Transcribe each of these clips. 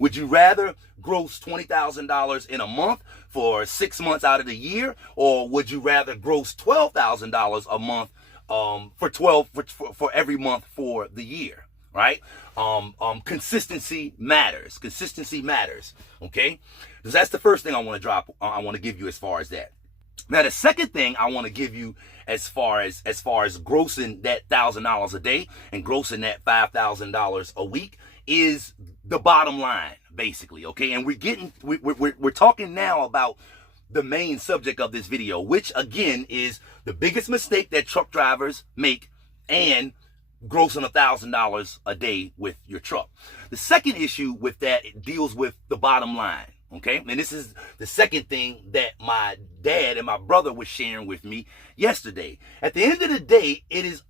Would you rather gross $20,000 in a month for 6 months out of the year, or would you rather gross $12,000 a month for every month for the year? Right? Consistency matters. Consistency matters. Okay, because that's the first thing I want to give you as far as that. Now, the second thing I want to give you as far as grossing that $1,000 a day and grossing that $5,000 a week is the bottom line, basically. Okay, and we're talking now about the main subject of this video, which again is the biggest mistake that truck drivers make, and grossing $1,000 a day with your truck. The second issue with that, it deals with the bottom line. Okay, and this is the second thing that my dad and my brother was sharing with me yesterday. At the end of the day, it's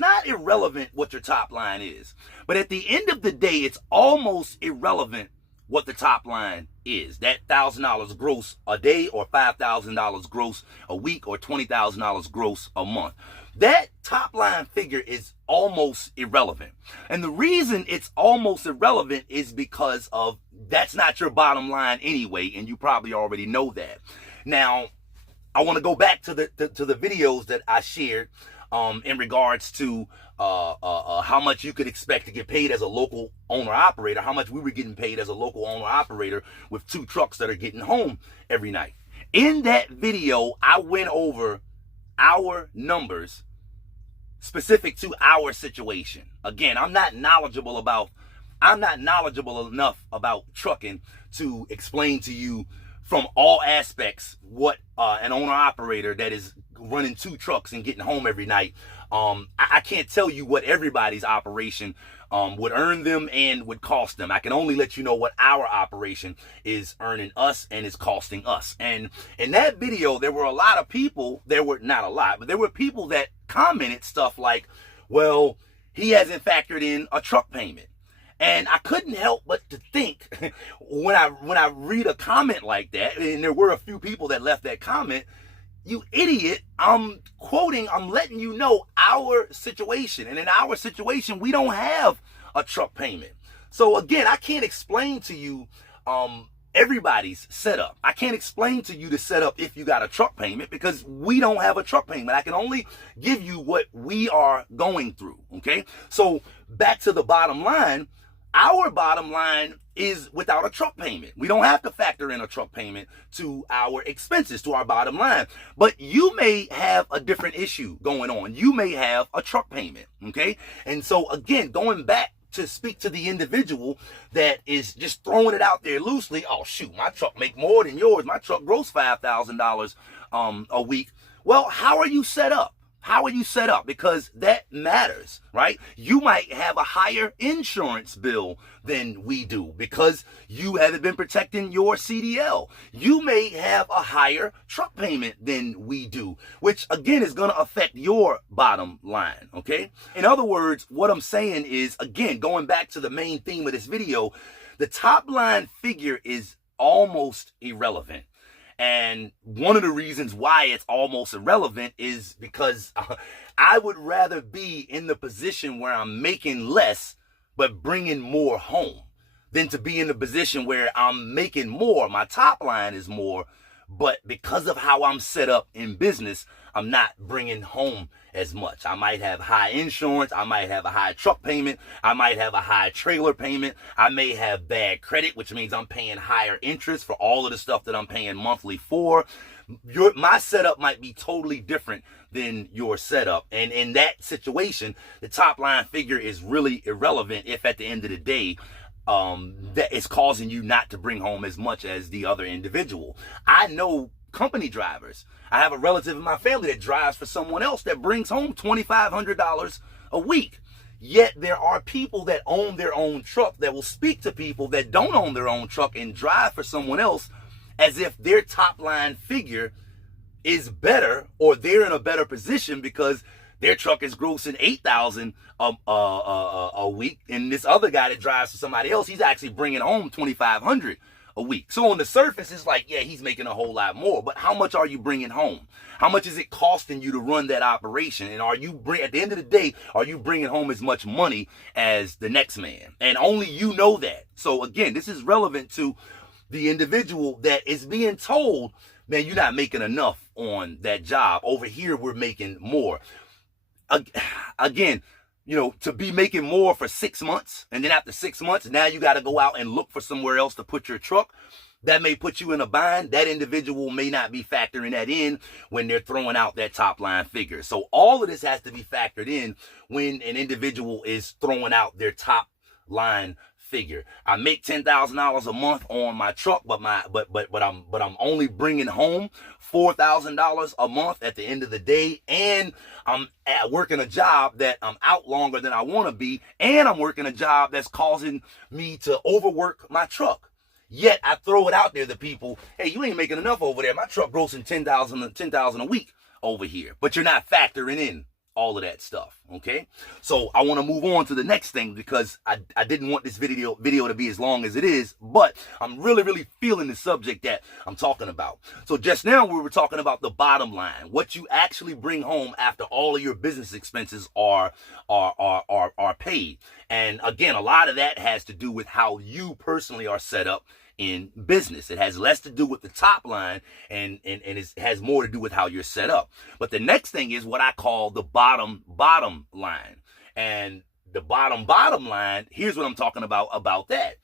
not irrelevant what your top line is, but at the end of the day, it's almost irrelevant what the top line is. That $1,000 gross a day, or $5,000 gross a week, or $20,000 gross a month. That top line figure is almost irrelevant. And the reason it's almost irrelevant is because of that's not your bottom line anyway, and you probably already know that. Now, I want to go back to the videos that I shared in regards to how much you could expect to get paid as a local owner-operator, how much we were getting paid as a local owner-operator with 2 trucks that are getting home every night. In that video, I went over our numbers specific to our situation. Again, I'm not knowledgeable enough about trucking to explain to you from all aspects what an owner-operator that is running 2 trucks and getting home every night. I can't tell you what everybody's operation would earn them and would cost them. I can only let you know what our operation is earning us and is costing us. And in that video, there were a lot of people, there were people that commented stuff like, well, he hasn't factored in a truck payment. And I couldn't help but to think when I read a comment like that, and there were a few people that left that comment, you idiot, I'm letting you know our situation. And in our situation, we don't have a truck payment. So again, I can't explain to you everybody's setup. I can't explain to you the setup if you got a truck payment, because we don't have a truck payment. I can only give you what we are going through, okay? So back to the bottom line. Our bottom line is without a truck payment. We don't have to factor in a truck payment to our expenses, to our bottom line. But you may have a different issue going on. You may have a truck payment, okay? And so again, going back to speak to the individual that is just throwing it out there loosely, oh shoot, my truck make more than yours. My truck gross $5,000 a week. Well, how are you set up? How are you set up? Because that matters, right? You might have a higher insurance bill than we do because you haven't been protecting your CDL. You may have a higher truck payment than we do, which again is going to affect your bottom line, okay? In other words, what I'm saying is, again, going back to the main theme of this video, the top line figure is almost irrelevant. And one of the reasons why it's almost irrelevant is because I would rather be in the position where I'm making less but bringing more home than to be in the position where I'm making more, my top line is more, but because of how I'm set up in business, I'm not bringing home as much. I might have high insurance. I might have a high truck payment. I might have a high trailer payment. I may have bad credit, which means I'm paying higher interest for all of the stuff that I'm paying monthly for. My setup might be totally different than your setup. And in that situation, the top line figure is really irrelevant if at the end of the day, that is causing you not to bring home as much as the other individual. I know company drivers. I have a relative in my family that drives for someone else that brings home $2,500 a week. Yet there are people that own their own truck that will speak to people that don't own their own truck and drive for someone else as if their top line figure is better, or they're in a better position because their truck is grossing $8,000 a week, and this other guy that drives for somebody else, he's actually bringing home $2,500 a week. So on the surface, it's like, yeah, he's making a whole lot more. But how much are you bringing home? How much is it costing you to run that operation? And at the end of the day, are you bringing home as much money as the next man? And only you know that. So again, this is relevant to the individual that is being told, man, you're not making enough on that job. Over here, we're making more. Again, to be making more for 6 months, and then after 6 months, now you got to go out and look for somewhere else to put your truck. That may put you in a bind. That individual may not be factoring that in when they're throwing out that top line figure. So all of this has to be factored in when an individual is throwing out their top line figure. I make $10,000 a month on my truck, but I'm only bringing home $4,000 a month at the end of the day, and I'm working a job that I'm out longer than I want to be, and I'm working a job that's causing me to overwork my truck. Yet I throw it out there to people, hey, you ain't making enough over there. My truck grossing $10,000 a week over here, but you're not factoring in all of that stuff, okay? So I want to move on to the next thing because I didn't want this video to be as long as it is, but I'm really feeling the subject that I'm talking about. So just now we were talking about the bottom line, what you actually bring home after all of your business expenses are paid. And again, a lot of that has to do with how you personally are set up in business. It has less to do with the top line and it has more to do with how you're set up. But the next thing is what I call the bottom line. And the bottom line, here's what I'm talking about that.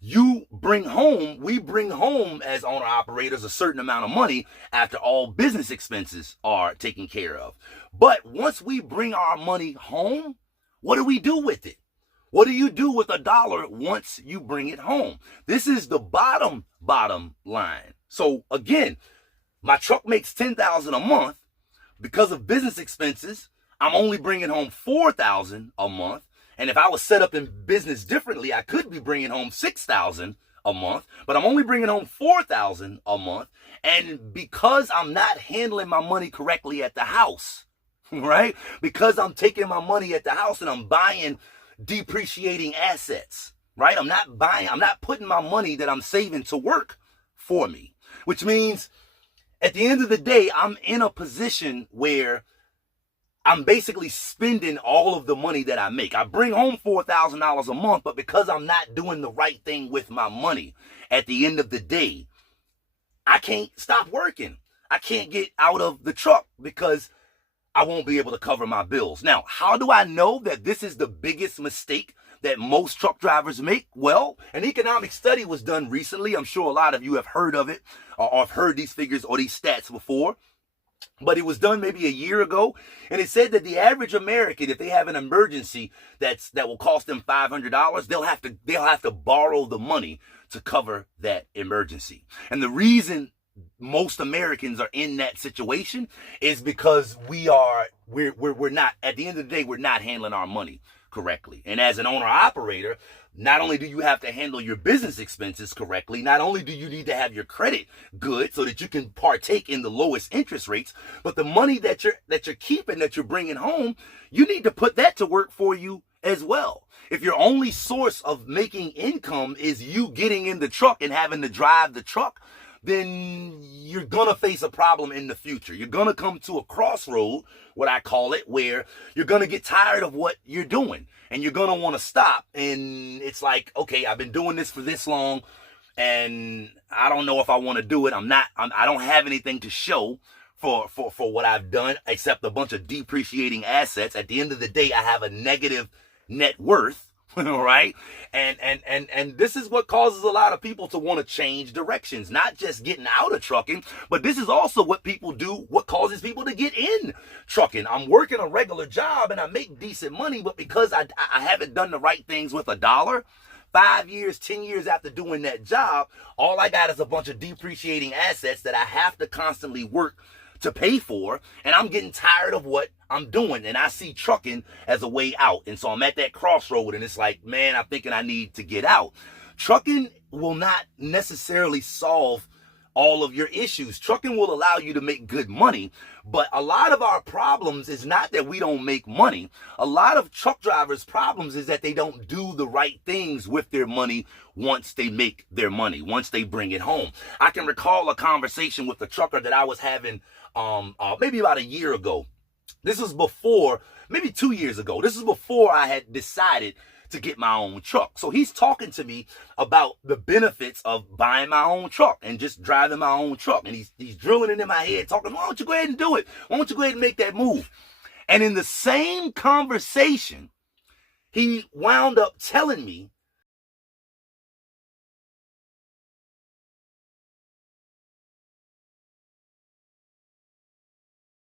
We bring home as owner operators a certain amount of money after all business expenses are taken care of. But once we bring our money home, what do we do with it? What do you do with $1 once you bring it home? This is the bottom line. So again, my truck makes $10,000 a month. Because of business expenses, I'm only bringing home $4,000 a month. And if I was set up in business differently, I could be bringing home $6,000 a month, but I'm only bringing home $4,000 a month. And because I'm not handling my money correctly at the house, right? Because I'm taking my money at the house and I'm buying depreciating assets, right? I'm not putting my money that I'm saving to work for me, which means at the end of the day, I'm in a position where I'm basically spending all of the money that I make. I bring home $4,000 a month, but because I'm not doing the right thing with my money, at the end of the day, I can't stop working. I can't get out of the truck because I won't be able to cover my bills. Now, how do I know that this is the biggest mistake that most truck drivers make? Well, an economic study was done recently. I'm sure a lot of you have heard of it or have heard these figures or these stats before. But it was done maybe a year ago, and it said that the average American, if they have an emergency that will cost them $500, they'll have to borrow the money to cover that emergency. And the reason most Americans are in that situation is because we're not, at the end of the day, we're not handling our money correctly. And as an owner operator, not only do you have to handle your business expenses correctly, not only do you need to have your credit good so that you can partake in the lowest interest rates, but the money that you're keeping, that you're bringing home, you need to put that to work for you as well. If your only source of making income is you getting in the truck and having to drive the truck, then you're going to face a problem in the future. You're going to come to a crossroad, what I call it, where you're going to get tired of what you're doing and you're going to want to stop. And it's like, okay, I've been doing this for this long and I don't know if I want to do it. I don't have anything to show for what I've done except a bunch of depreciating assets. At the end of the day, I have a negative net worth. Right? And this is what causes a lot of people to want to change directions, not just getting out of trucking, but this is also what people do, what causes people to get in trucking. I'm working a regular job and I make decent money, but because I haven't done the right things with $1, 5 years, 10 years after doing that job, all I got is a bunch of depreciating assets that I have to constantly work to pay for, and I'm getting tired of what I'm doing, and I see trucking as a way out. And so I'm at that crossroad, and it's like, man, I'm thinking I need to get out. Trucking will not necessarily solve all of your issues. Trucking will allow you to make good money, but a lot of our problems is not that we don't make money. A lot of truck drivers' problems is that they don't do the right things with their money once they make their money, once they bring it home. I can recall a conversation with a trucker that I was having maybe about a year ago. This was before, maybe 2 years ago. This is before I had decided to get my own truck. So he's talking to me about the benefits of buying my own truck and just driving my own truck. And he's drilling it in my head, talking, why don't you go ahead and do it? Why don't you go ahead and make that move? And in the same conversation, he wound up telling me